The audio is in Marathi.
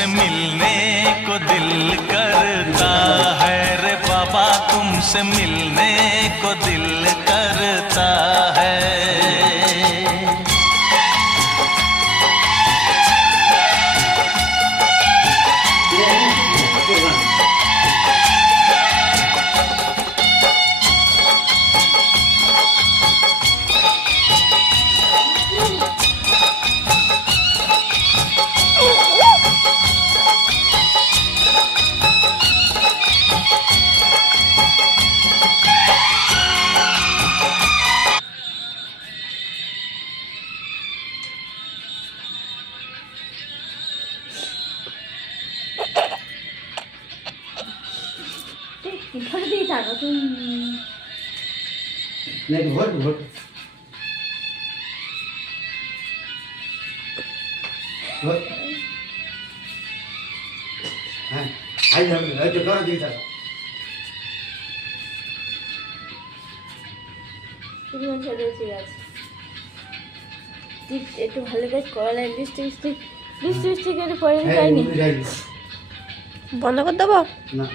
तुमसे मिलने को दिल करता है रे बाबा, तुमसे मिलने को दिल करता है। ঘরে দিয়ে থাকো তুমি। একটু ভালো করে কলা লিপস্টিক একটু পরে যায়নি, বন্ধ করে দেবো না।